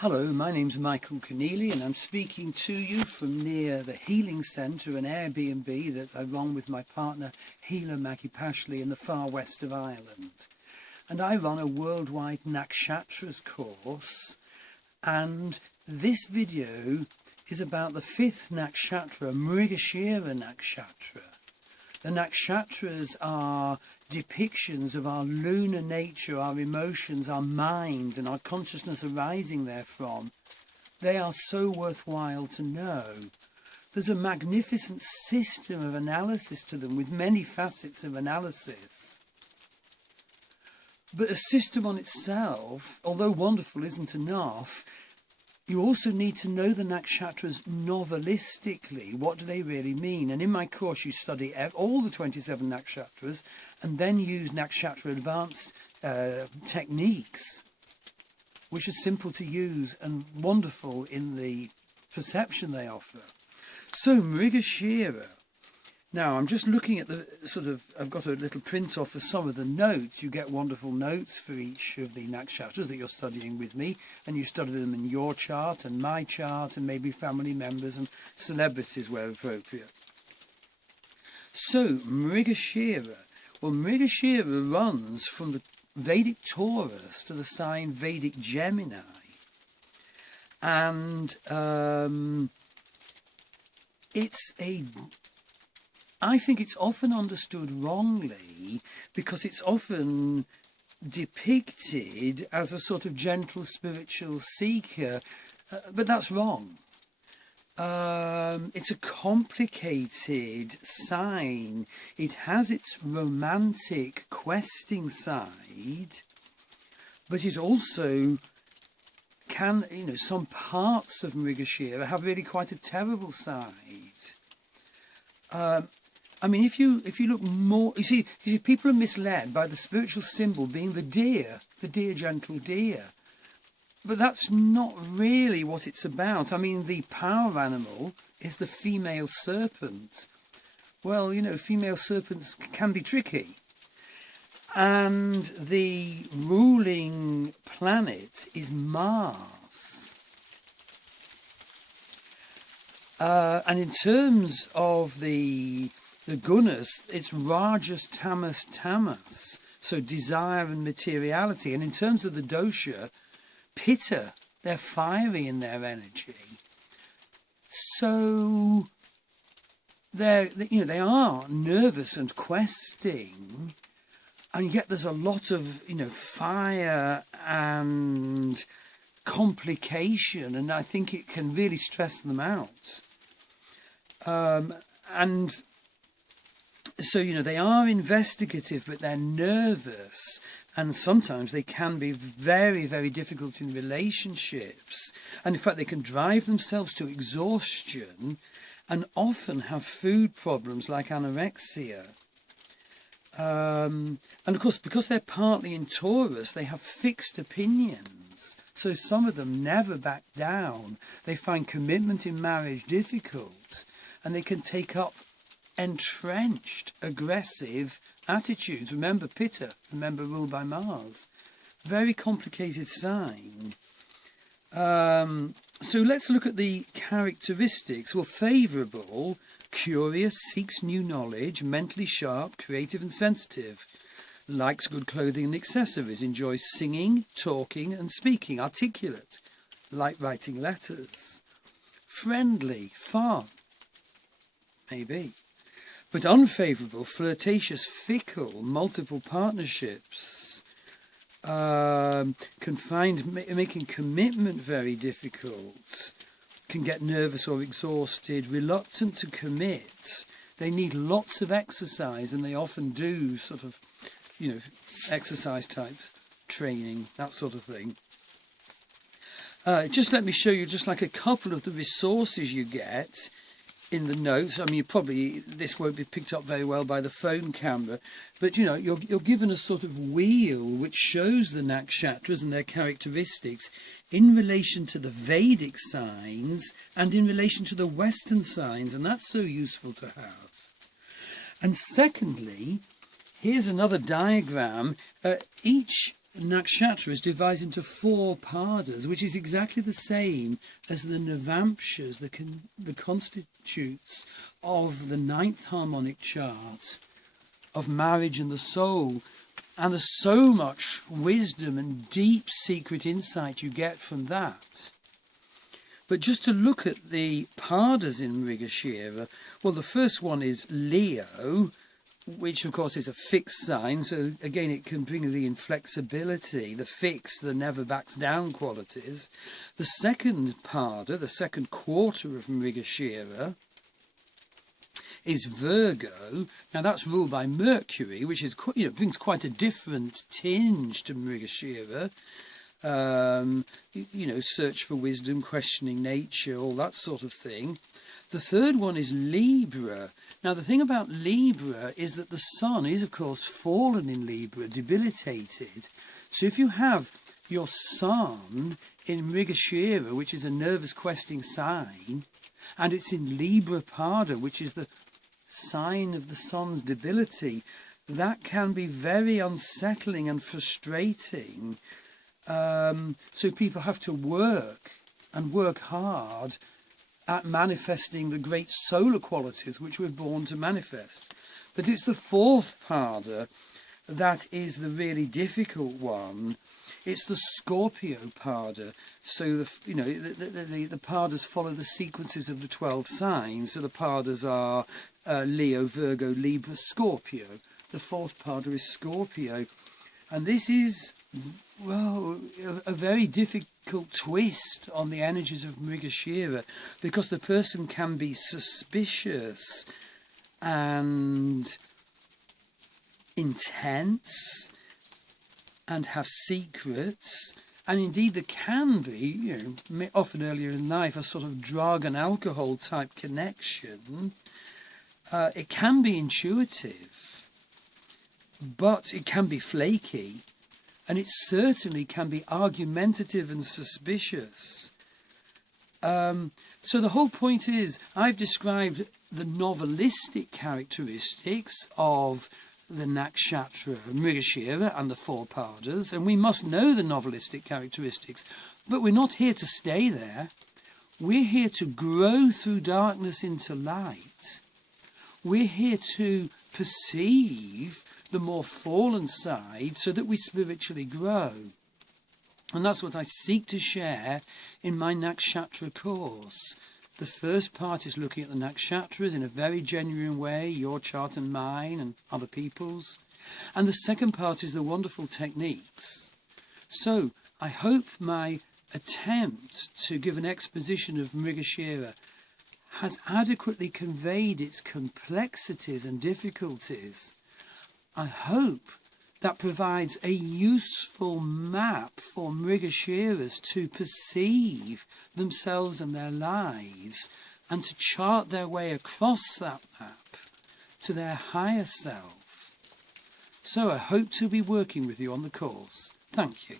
Hello, my name's Michael Conneely and I'm speaking to you from near the Healing Centre, an Airbnb that I run with my partner healer Maggie Pashley in the far west of Ireland. And I run a worldwide Nakshatras course, and this video is about the fifth Nakshatra, Mrigashira Nakshatra. The Nakshatras are depictions of our lunar nature, our emotions, our mind and our consciousness arising therefrom. They are so worthwhile to know. There's a magnificent system of analysis to them with many facets of analysis. But a system on itself, although wonderful, isn't enough. You also need to know the nakshatras novelistically. What do they really mean? And in my course you study all the 27 nakshatras and then use nakshatra advanced techniques, which are simple to use and wonderful in the perception they offer. So Mrigashira. Now I'm just looking at the I've got a little print off of some of the notes. You get wonderful notes for each of the nakshatras that you're studying with me, and you study them in your chart and my chart and maybe family members and celebrities where appropriate. So Mrigashira. Well, Mrigashira runs from the Vedic Taurus to the sign Vedic Gemini, and I think it's often understood wrongly because it's often depicted as a sort of gentle spiritual seeker, but that's wrong. It's a complicated sign. It has its romantic questing side, but it also can, some parts of Mrigashira have really quite a terrible side. I mean, if you look more, you see, people are misled by the spiritual symbol being the deer, gentle deer. But that's not really what it's about. I mean, the power animal is the female serpent. Well, female serpents can be tricky. And the ruling planet is Mars. And in terms of the gunas, it's Rajas, Tamas, Tamas, so desire and materiality. And in terms of the dosha, Pitta, they're fiery in their energy. So they are nervous and questing, and yet there's a lot of fire and complication, and I think it can really stress them out. And so, they are investigative, but they're nervous, and sometimes they can be very, very difficult in relationships. And in fact, they can drive themselves to exhaustion and often have food problems like anorexia. And of course, because they're partly in Taurus, they have fixed opinions. So some of them never back down. They find commitment in marriage difficult, and they can take up entrenched, aggressive attitudes. Remember Pitta, ruled by Mars. Very complicated sign. So let's look at the characteristics. Well, favourable, curious, seeks new knowledge, mentally sharp, creative and sensitive, likes good clothing and accessories, enjoys singing, talking and speaking, articulate, like writing letters, friendly, fun, maybe. But unfavourable, flirtatious, fickle, multiple partnerships, can find making commitment very difficult, can get nervous or exhausted, reluctant to commit. They need lots of exercise, and they often do exercise type training, that sort of thing. Just let me show you just like a couple of the resources you get in the notes. I mean, this won't be picked up very well by the phone camera, but you're given a sort of wheel which shows the nakshatras and their characteristics in relation to the Vedic signs and in relation to the Western signs, and that's so useful to have. And secondly, here's another diagram. Each nakshatra is divided into 4 padas, which is exactly the same as the navamshas, the constitutes of the 9th harmonic chart of marriage and the soul. And there's so much wisdom and deep secret insight you get from that. But just to look at the padas in Mrigashira, well, the first one is Leo, which of course is a fixed sign, so again it can bring the inflexibility, the fixed, the never backs down qualities. The second pada, the second quarter of Mrigashira, is Virgo. Now that's ruled by Mercury, which is, brings quite a different tinge to Mrigashira. Search for wisdom, questioning nature, all that sort of thing. The third one is Libra. Now the thing about Libra is that the sun is of course fallen in Libra, debilitated. So if you have your sun in Mrigashira, which is a nervous questing sign, and it's in Libra Pada, which is the sign of the sun's debility, that can be very unsettling and frustrating. So people have to work and work hard at manifesting the great solar qualities which we're born to manifest. But it's the 4th pada that is the really difficult one. It's the Scorpio pada. So the padas follow the sequences of the 12 signs. So the padas are Leo, Virgo, Libra, Scorpio. The 4th pada is Scorpio. And this is, well, a very difficult twist on the energies of Mrigashira, because the person can be suspicious and intense and have secrets, and indeed there can be, often earlier in life, a sort of drug and alcohol type connection. It can be intuitive, but it can be flaky, and it certainly can be argumentative and suspicious. So the whole point is, I've described the novelistic characteristics of the nakshatra, Mrigashira, and the 4 padas, and we must know the novelistic characteristics, but we're not here to stay there. We're here to grow through darkness into light. We're here to perceive the more fallen side so that we spiritually grow. And that's what I seek to share in my nakshatra course. The first part is looking at the nakshatras in a very genuine way, your chart and mine and other people's. And the second part is the wonderful techniques. So I hope my attempt to give an exposition of Mrigashira has adequately conveyed its complexities and difficulties. I hope that provides a useful map for Mrigashiras to perceive themselves and their lives, and to chart their way across that map to their higher self. So I hope to be working with you on the course. Thank you.